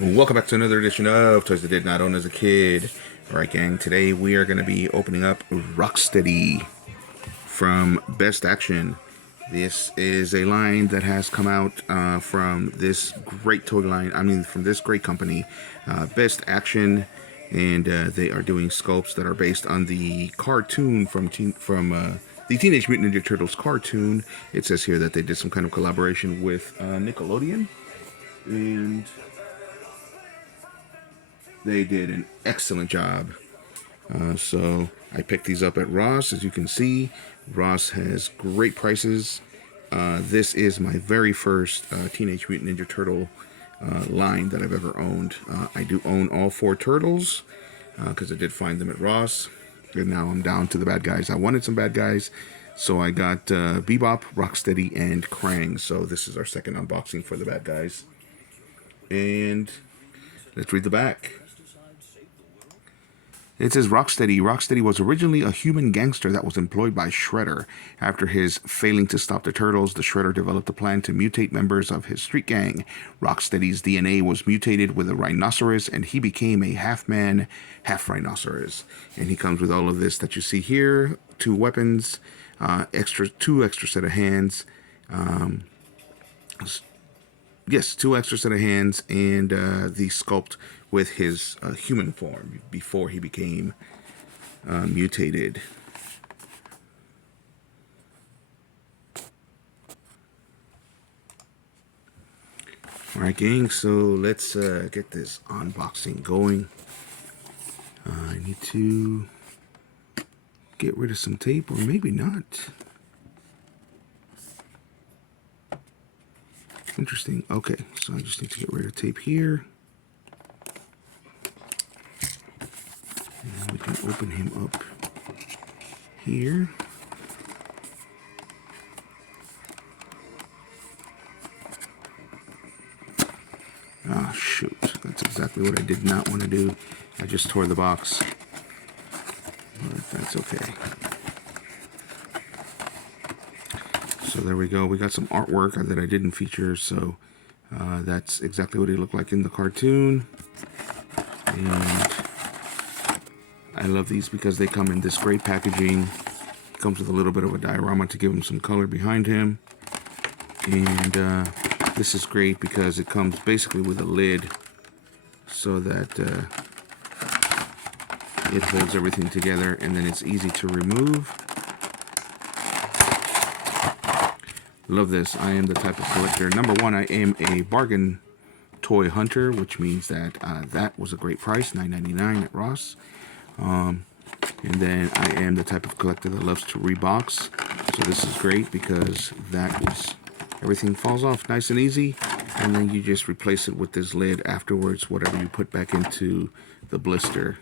Welcome back to another edition of Toys I Did Not Own as a Kid. Alright, gang, today we are going to be opening up Rocksteady from Best Action. This is a line that has come out from this great toy line, from this great company, Best Action, and they are doing sculpts that are based on the cartoon from the Teenage Mutant Ninja Turtles cartoon. It says here that they did some kind of collaboration with Nickelodeon, and they did an excellent job. So I picked these up at Ross. As you can see, Ross has great prices. This is my very first Teenage Mutant Ninja Turtle line that I've ever owned. I do own all 4 turtles because I did find them at Ross. And now I'm down to the bad guys. I wanted some bad guys, so I got Bebop, Rocksteady, and Krang. So this is our second unboxing for the bad guys. And let's read the back. It says Rocksteady. Rocksteady was originally a human gangster that was employed by Shredder. After his failing to stop the Turtles, the Shredder developed a plan to mutate members of his street gang. Rocksteady's DNA was mutated with a rhinoceros, and he became a half-man, half-rhinoceros. And he comes with all of this that you see here: 2 weapons, two extra set of hands. Yes, 2 extra set of hands, and the sculpt with his human form before he became mutated. Alright, gang, so let's get this unboxing going. I need to get rid of some tape, or maybe not. Interesting. Okay, so I just need to get rid of tape here. And we can open him up here. Ah, shoot. That's exactly what I did not want to do. I just tore the box. But that's okay. So there we go. We got some artwork that I didn't feature, so that's exactly what he looked like in the cartoon. And I love these because they come in this great packaging. It comes with a little bit of a diorama to give him some color behind him. And this is great because it comes basically with a lid so that it holds everything together, and then it's easy to remove. Love this. I am the type of collector. Number one, I am a bargain toy hunter, which means that that was a great price, $9.99 at Ross. And then I am the type of collector that loves to rebox. So this is great because everything falls off nice and easy, and then you just replace it with this lid afterwards, whatever you put back into the blister.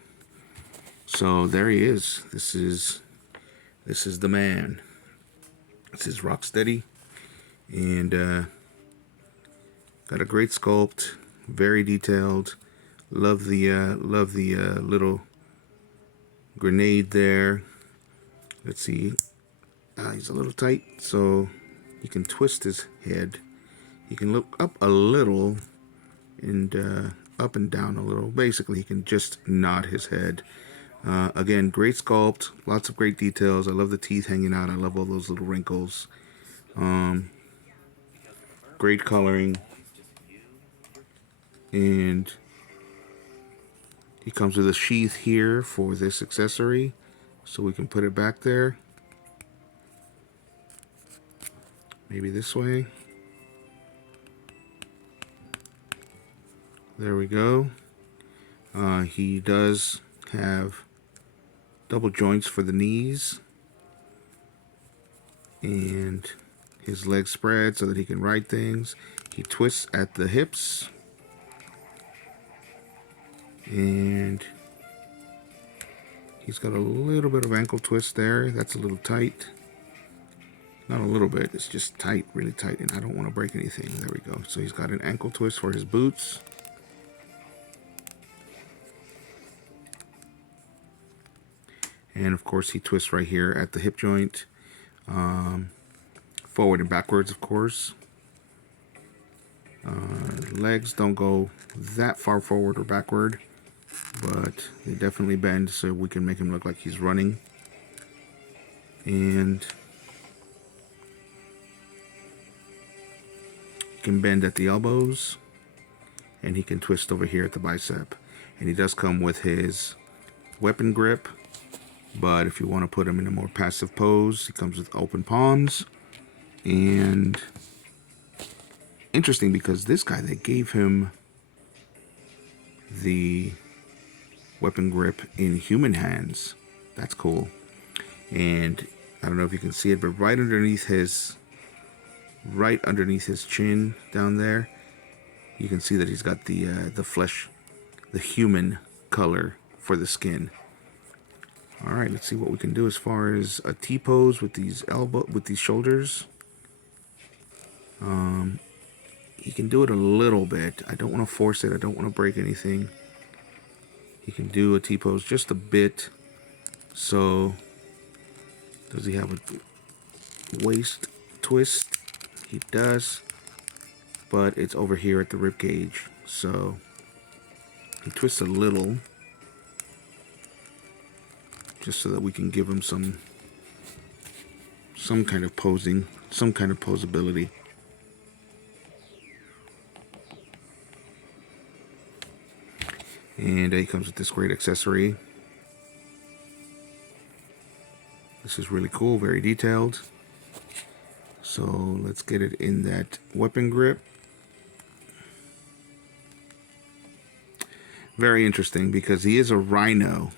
So there he is. This is the man. This is Rocksteady. And got a great sculpt, very detailed. Love the little grenade there. Let's see. He's a little tight, so you can twist his head. He can look up a little and up and down a little. Basically, he can just nod his head. Again, great sculpt, lots of great details. I love the teeth hanging out. I love all those little wrinkles. Great coloring, and he comes with a sheath here for this accessory, so we can put it back there. Maybe this way. There we go. He does have double joints for the knees, and his legs spread so that he can ride things. He twists at the hips, and he's got a little bit of ankle twist there. That's a little tight. Not a little bit, it's just tight, really tight, and I don't want to break anything. There we go. So he's got an ankle twist for his boots. And of course he twists right here at the hip joint. Forward and backwards, of course. Legs don't go that far forward or backward, but they definitely bend so we can make him look like he's running. And he can bend at the elbows, and he can twist over here at the bicep. And he does come with his weapon grip, but if you want to put him in a more passive pose, he comes with open palms. And interesting, because this guy, they gave him the weapon grip in human hands. That's cool. And I don't know if you can see it, but right underneath his chin down there, you can see that he's got the flesh, the human color for the skin. All right, let's see what we can do as far as a T pose with these shoulders. He can do it a little bit. I don't want to force it. I don't want to break anything. He can do a T pose just a bit. So, does he have a waist twist? He does, but it's over here at the rib cage. So he twists a little, just so that we can give him some kind of posing, some kind of posability. And he comes with this great accessory. This is really cool, very detailed. So let's get it in that weapon grip. Very interesting, because he is a rhino.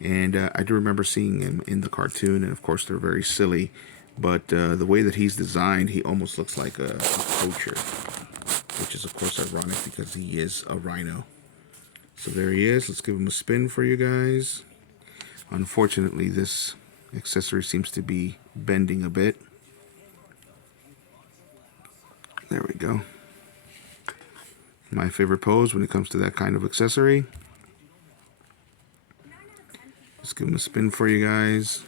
And I do remember seeing him in the cartoon, and of course they're very silly. But the way that he's designed, he almost looks like a poacher, which is of course ironic because he is a rhino. So there he is. Let's give him a spin for you guys. Unfortunately, this accessory seems to be bending a bit. There we go. My favorite pose when it comes to that kind of accessory. Let's give him a spin for you guys.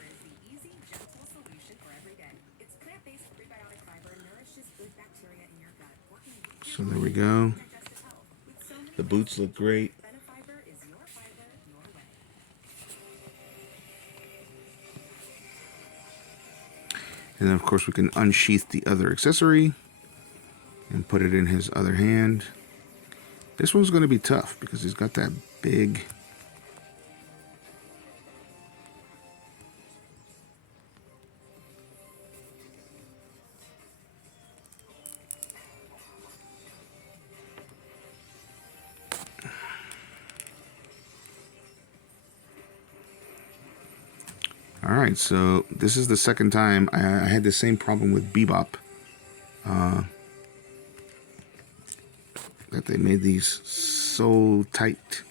So there we go. The boots look great. And then of course we can unsheath the other accessory and put it in his other hand. This one's going to be tough because he's got that big Alright, so this is the second time. I had the same problem with Bebop. That they made these so tight.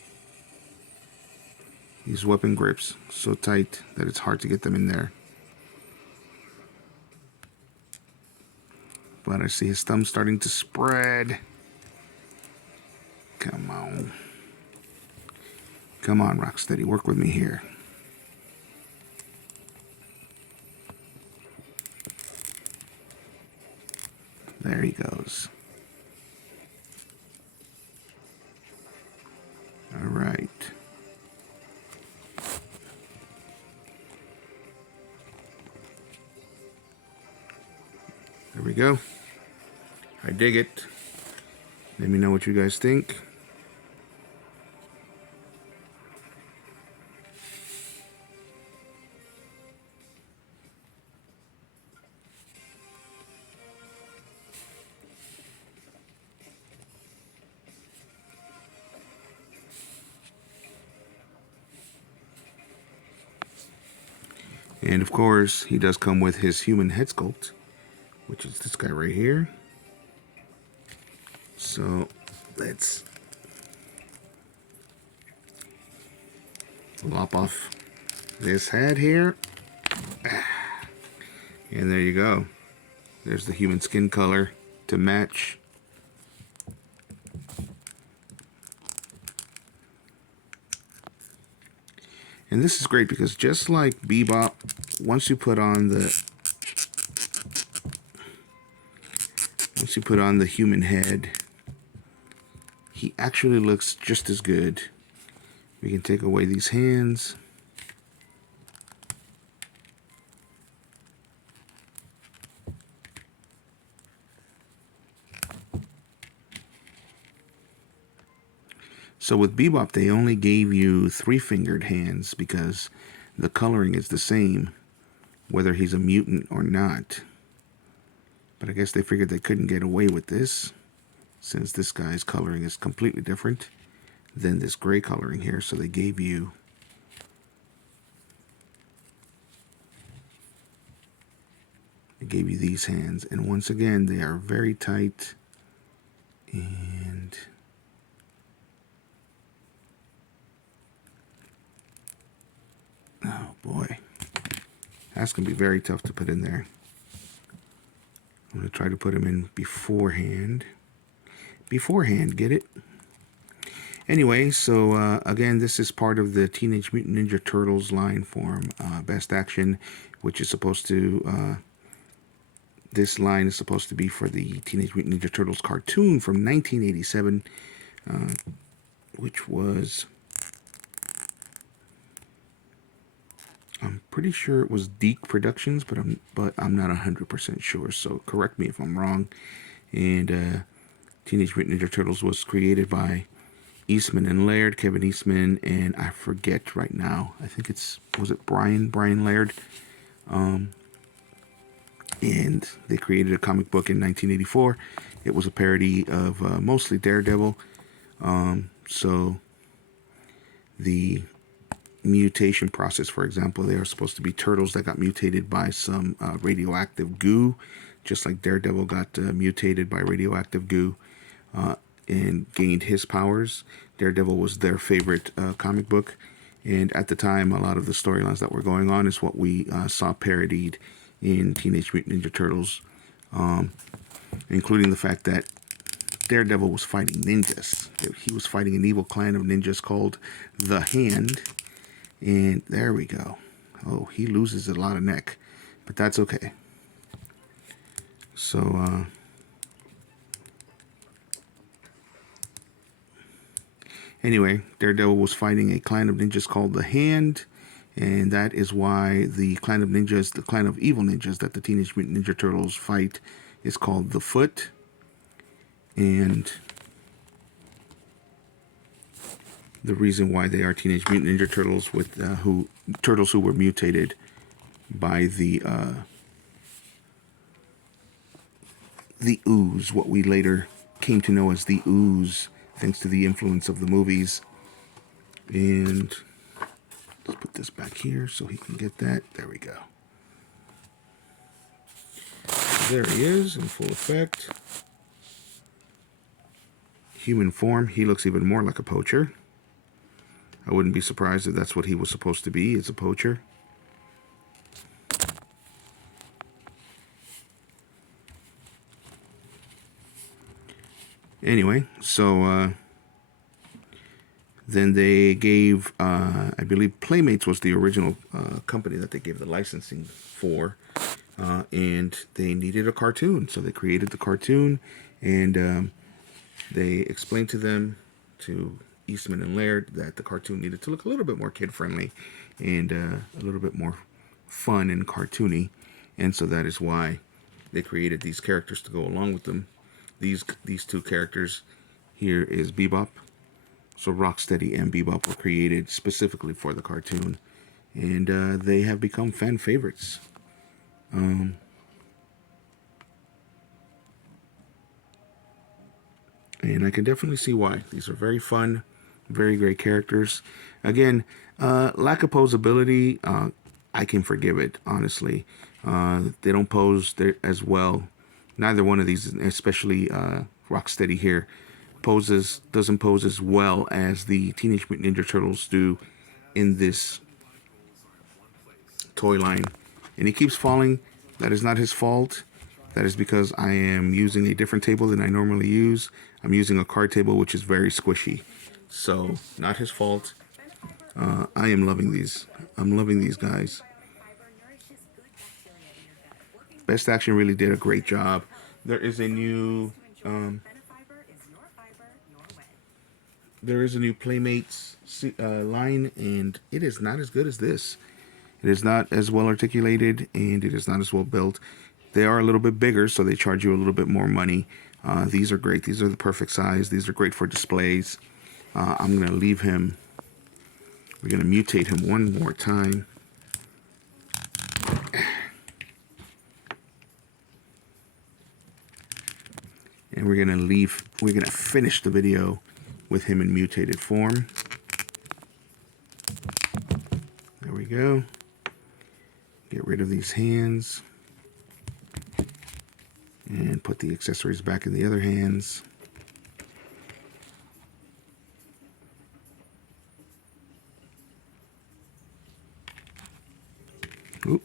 These weapon grips so tight that it's hard to get them in there. But I see his thumb starting to spread. Come on. Come on, Rocksteady, work with me here. There he goes. All right. There we go. I dig it. Let me know what you guys think. And of course, he does come with his human head sculpt, which is this guy right here. So let's lop off this head here. And there you go. There's the human skin color to match. And this is great because just like Bebop, once you put on the human head, he actually looks just as good. We can take away these hands. So with Bebop, they only gave you 3-fingered hands because the coloring is the same, whether he's a mutant or not. But I guess they figured they couldn't get away with this, since this guy's coloring is completely different than this gray coloring here. So they gave you these hands. And once again, they are very tight. And oh boy, that's gonna be very tough to put in there. I'm gonna try to put him in beforehand. Get it? Anyway, so again, this is part of the Teenage Mutant Ninja Turtles line form, Best Action, which is supposed to, this line is supposed to be for the Teenage Mutant Ninja Turtles cartoon from 1987, which was, I'm pretty sure it was Deke Productions, but I'm not 100% sure, so correct me if I'm wrong. And Teenage Mutant Ninja Turtles was created by Eastman and Laird, Kevin Eastman, and I forget right now. I think was it Brian Laird? And they created a comic book in 1984. It was a parody of mostly Daredevil. So the mutation process, for example, they are supposed to be turtles that got mutated by some radioactive goo, just like Daredevil got mutated by radioactive goo and gained his powers. Daredevil was their favorite comic book, and at the time, a lot of the storylines that were going on is what we saw parodied in Teenage Mutant Ninja Turtles, including the fact that Daredevil was fighting ninjas. He was fighting an evil clan of ninjas called the Hand. And there we go. Oh, he loses a lot of neck, but that's okay. So, anyway, Daredevil was fighting a clan of ninjas called the Hand, and that is why the clan of ninjas, the clan of evil ninjas that the Teenage Mutant Ninja Turtles fight, is called the Foot. And the reason why they are Teenage Mutant Ninja Turtles with turtles who were mutated by the ooze, what we later came to know as the ooze, thanks to the influence of the movies. And let's put this back here so he can get that. There we go. There he is in full effect. Human form. He looks even more like a poacher. I wouldn't be surprised if that's what he was supposed to be, is a poacher. Anyway, so then they gave, I believe Playmates was the original company that they gave the licensing for, and they needed a cartoon, so they created the cartoon, and they explained to Eastman and Laird that the cartoon needed to look a little bit more kid-friendly and a little bit more fun and cartoony, and so that is why they created these characters to go along with them. These two characters here is Bebop. So Rocksteady and Bebop were created specifically for the cartoon, and they have become fan favorites. And I can definitely see why. These are very fun, very great characters. Again, lack of posability, I can forgive it, honestly. They don't pose as well. Neither one of these, especially Rocksteady here, doesn't pose as well as the Teenage Mutant Ninja Turtles do in this toy line. And he keeps falling. That is not his fault. That is because I am using a different table than I normally use. I'm using a card table, which is very squishy. So, not his fault. I am loving these. I'm loving these guys. Best Action really did a great job. There is a new there is a new Playmates line, and it is not as good as this. It is not as well articulated, and it is not as well built. They are a little bit bigger, so they charge you a little bit more money. These are great. These are the perfect size. These are great for displays. I'm going to leave him. We're going to mutate him one more time. And we're going to finish the video with him in mutated form. There we go. Get rid of these hands. And put the accessories back in the other hands. Oop.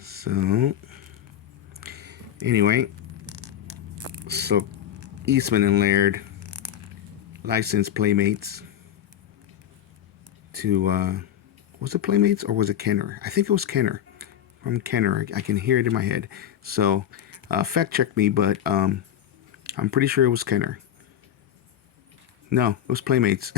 So, anyway, so Eastman and Laird licensed Playmates to, was it Playmates or was it Kenner? I think it was Kenner. From Kenner, I can hear it in my head. So, fact check me, but I'm pretty sure it was Kenner. No, it was Playmates.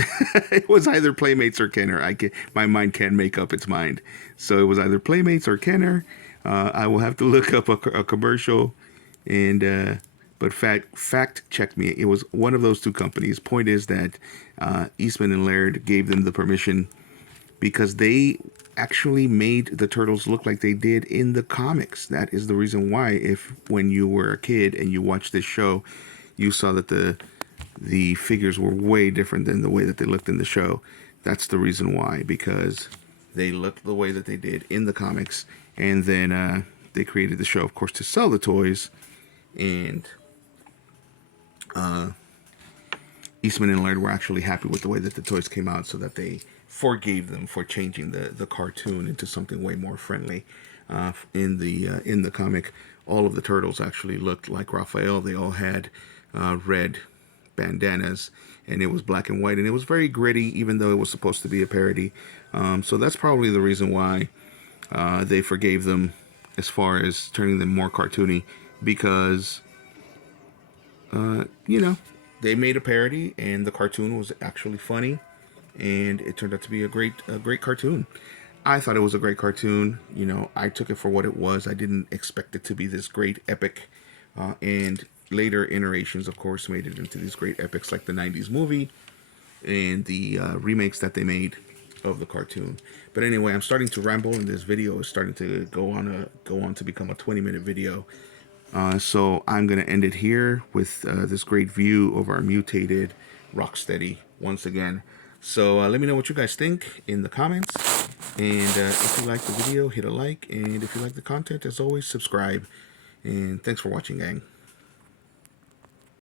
It was either Playmates or Kenner. My mind can't make up its mind. So it was either Playmates or Kenner. I will have to look up a commercial, and but fact check me. It was one of those two companies. Point is that Eastman and Laird gave them the permission because they actually made the turtles look like they did in the comics. That is the reason why, if when you were a kid and you watched this show, you saw that the figures were way different than the way that they looked in the show. That's the reason why, because they looked the way that they did in the comics, and then they created the show, of course, to sell the toys. And Eastman and Laird were actually happy with the way that the toys came out, so that they forgave them for changing the cartoon into something way more friendly. In the comic, all of the turtles actually looked like Raphael. They all had red bandanas, and it was black and white, and it was very gritty, even though it was supposed to be a parody. So that's probably the reason why they forgave them as far as turning them more cartoony, because they made a parody, and the cartoon was actually funny, and it turned out to be a great cartoon. I thought it was a great cartoon. I took it for what it was. I didn't expect it to be this great epic, and later iterations, of course, made it into these great epics like the 90s movie and the remakes that they made of the cartoon. But anyway, I'm starting to ramble, and this video is starting to go on to become a 20-minute video. So I'm going to end it here with this great view of our mutated Rocksteady once again. So let me know what you guys think in the comments. And if you like the video, hit a like. And if you like the content, as always, subscribe. And thanks for watching, gang.